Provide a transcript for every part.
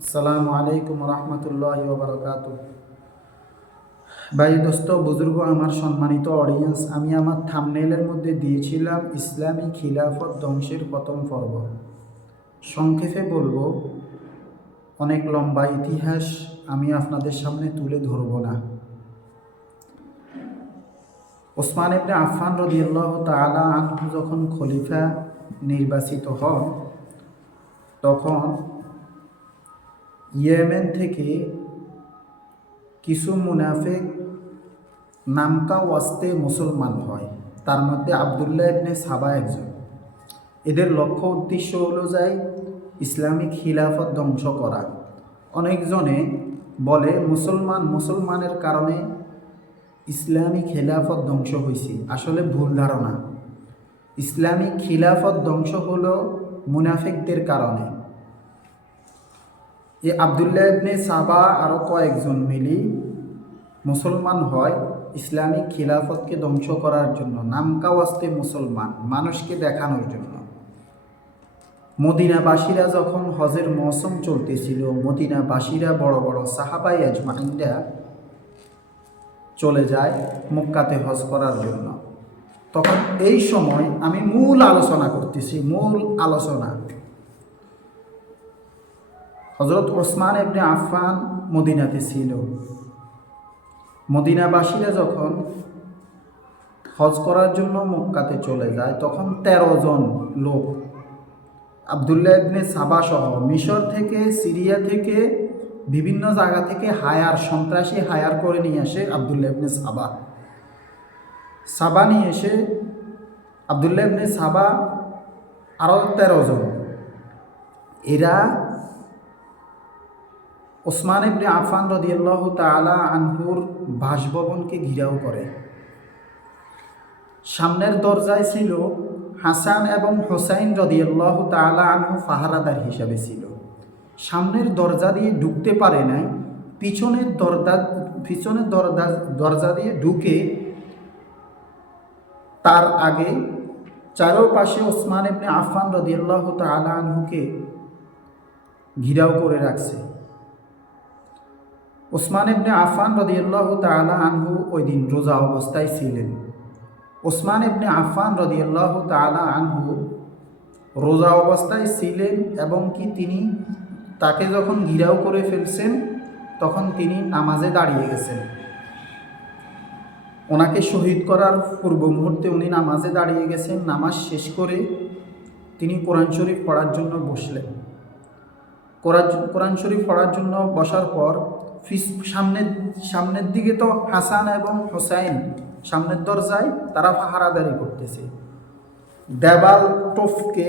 আসসালামু আলাইকুম রহমতুল্লাহি ওয়া বারাকাতুহু। ভাই দোস্ত বুজুর্গ, আমার সম্মানিত অডিয়েন্স, আমি আমার থাম্বনেইলের মধ্যে দিয়েছিলাম ইসলামী খিলাফত ধ্বংসের প্রথম পর্ব। সংক্ষেপে বলবো, অনেক লম্বা ইতিহাস আমি আপনাদের সামনে তুলে ধরব না। ওসমান ইবনে আফফান রাদিয়াল্লাহু তাআলা আনহু যখন খলিফা নির্বাচিত হন, তখন ইয়েমেন থেকে কিছু মুনাফিক নামকা ওয়াস্তে মুসলমান হয়। তার মধ্যে আবদুল্লাহ ইবনে সাবা একজন। এদের লক্ষ্য উদ্দেশ্য হলো যায় ইসলামিক খিলাফত ধ্বংস করা। অনেকজনে বলে মুসলমানের কারণে ইসলামিক খিলাফত ধ্বংস হয়েছে। আসলে ভুল ধারণা। ইসলামিক খিলাফত ধ্বংস হলো মুনাফিকদের কারণে। এই আবদুল্লাহ ইবনে সাবা আরও কয়েকজন মিলি মুসলমান হয় ইসলামিক খিলাফতকে ধ্বংস করার জন্য, নামকাওয়াস্তে মুসলমান, মানুষকে দেখানোর জন্য। মদিনাবাসীরা যখন হজের মৌসুম চলতেছিল, মদিনাবাসীরা বড় বড় সাহাবাই আজমাইনরা চলে যায় মক্কাতে হজ করার জন্য। তখন এই সময় আমি মূল আলোচনা করতেছি, হযরত ওসমান ইবনে আফফান মদিনাতে ছিল। মদিনাবাসীরা যখন হজ করার জন্য মক্কাতে চলে যায়, তখন 13 জন লোক আবদুল্লাহ ইবনে সাবা সহ মিশর থেকে, সিরিয়া থেকে, বিভিন্ন জায়গা থেকে সন্ত্রাসী হায়ার করে নিয়ে আসে আবদুল্লাহ ইবনে সাবা নিয়ে এসে আবদুল্লাহ ইবনে সাবা আরও 13 জন, এরা ওসমান ইবনে আফফান রাদিয়াল্লাহু তাআলা আনহুর বাসভবনকে ঘিরাও করে। সামনের দরজায় ছিল হাসান এবং হোসাইন রাদিয়াল্লাহু তাআলা আনহু, পাহারাদার হিসাবে ছিল। সামনের দরজা দিয়ে ঢুকতে পারে নাই, পিছনের দরজা দিয়ে ঢুকে তার আগে চারপাশে ওসমান ইবনে আফফান রাদিয়াল্লাহু তাআলা আনহুকে ঘিরাও করে রাখছে। ওসমান ইবনে আফফান রাদিয়াল্লাহু তাআলা আনহু ওই দিন রোজা অবস্থায় ছিলেন। ওসমান ইবনে আফফান রাদিয়াল্লাহু তাআলা আনহু রোজা অবস্থায় ছিলেন এবং তাকে যখন ঘিরাও করে ফেলছেন, তখন তিনি নামাজে দাঁড়িয়ে গেছেন। ওনাকে শহীদ করার পূর্ব মুহূর্তে উনি নামাজে দাঁড়িয়ে গেছেন। নামাজ শেষ করে তিনি কোরআন শরীফ পড়ার জন্য বসলেন। কোরআন শরীফ পড়ার জন্য বসার পর সামনের দিকে তো হাসান এবং হোসাইন সামনের দরজায় তারা পাহারাদারি করতেছে। দেওয়াল টপকে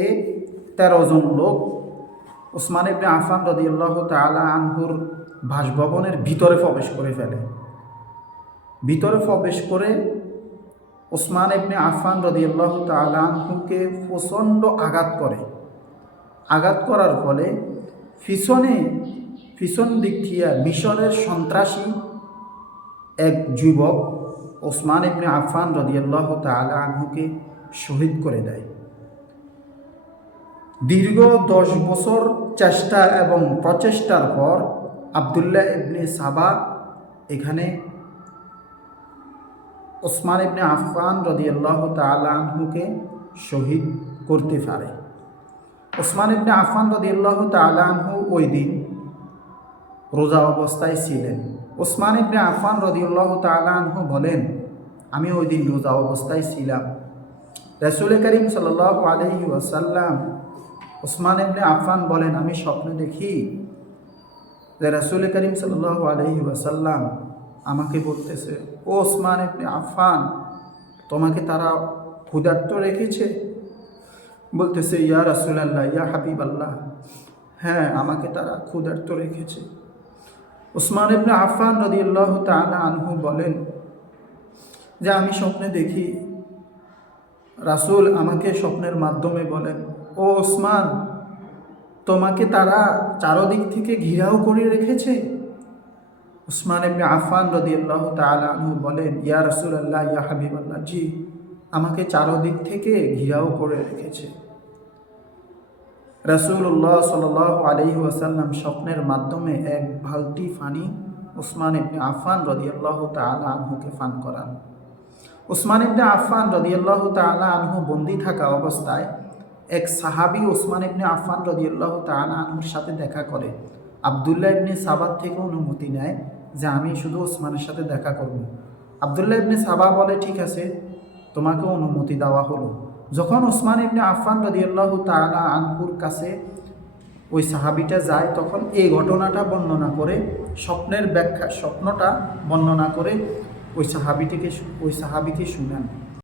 13 জন লোক ওসমান ইবনে আফফান রাদিয়াল্লাহু তাআলা আনহুর বাসভবনের ভিতরে প্রবেশ করে ফেলে। ভিতরে প্রবেশ করে ওসমান ইবনে আফফান রাদিয়াল্লাহু তাআলা আনহুকে প্রচণ্ড আঘাত করে। আঘাত করার ফলে পিছন দিক থেকে মিশরের সন্ত্রাসী এক যুবক ওসমান ইবনে আফফান রাদিয়াল্লাহু তাআলা আনহুকে শহীদ করে দেয়। দীর্ঘ 10 বছর চেষ্টা এবং প্রচেষ্টার পর আবদুল্লাহ ইবনে সাবা এখানে ওসমান ইবনে আফফান রাদিয়াল্লাহু তাআলা আনহুকে শহীদ করতে পারে। ওসমান ইবনে আফফান রাদিয়াল্লাহু তাআলা আনহু ওই দিন রোজা অবস্থায় ছিলেন। ওসমান ইবনে আফফান রাদিয়াল্লাহু তাআলা আনহু বলেন, আমি ওই দিন রোজা অবস্থায় ছিলাম। রাসূল করিম সাল্লাল্লাহু আলাইহি ওয়াসাল্লাম, ওসমান ইবনে আফফান বলেন, আমি স্বপ্নে দেখি যে রাসূল করিম সাল্লাল্লাহু আলাইহি ওয়াসাল্লাম আমাকে বলতেছে, ও ওসমান ইবনে আফফান, তোমাকে তারা ক্ষুধার্ত রেখেছে? বলতেছে, ইয়া রাসূলুল্লাহ, ইয়া হাবিবাল্লাহ, হ্যাঁ, আমাকে তারা ক্ষুধার্ত রেখেছে। ওসমান ইবনে আফফান রাদিয়াল্লাহু তাআলা আনহু বলেন যে আমি স্বপ্নে দেখি রাসূল আমাকে স্বপ্নের মাধ্যমে বলেন, ও ওসমান, তোমাকে তারা চারদিক থেকে ঘিরাও করে রেখেছে? ওসমান ইবনে আফফান রাদিয়াল্লাহু তাআলা আনহু বলেন, ইয়া রাসূলুল্লাহ, ইয়া হাবিবাল্লাহ, জি, আমাকে চারদিক থেকে ঘিরাও করে রেখেছে। রাসূলুল্লাহ সাল্লাল্লাহু আলাইহি ওয়াসাল্লাম স্বপ্নের মাধ্যমে এক বালতি পানি উসমান ইবনে আফফান রাদিয়াল্লাহু তাআলা আনহুকে পান করান। উসমান ইবনে আফফান রাদিয়াল্লাহু তাআলা আনহু বন্দী থাকা অবস্থায় এক সাহাবী উসমান ইবনে আফফান রাদিয়াল্লাহু তাআলা আনহুর সাথে দেখা করে। আব্দুল্লাহ ইবনে সাবার থেকে অনুমতি নেয় যে আমি শুধু উসমানের সাথে দেখা করব। আব্দুল্লাহ ইবনে সাবা বলে, ঠিক আছে, তোমাকে অনুমতি দেওয়া হলো। যখন উসমান ইবনে আফফান রাদিয়াল্লাহু তাআলা আনহুর কাছে ওই সাহাবিটা যায়, তখন এই ঘটনাটা বর্ণনা করে, স্বপ্নের ব্যাখ্যা, স্বপ্নটা বর্ণনা করে ওই সাহাবিকে শুনান।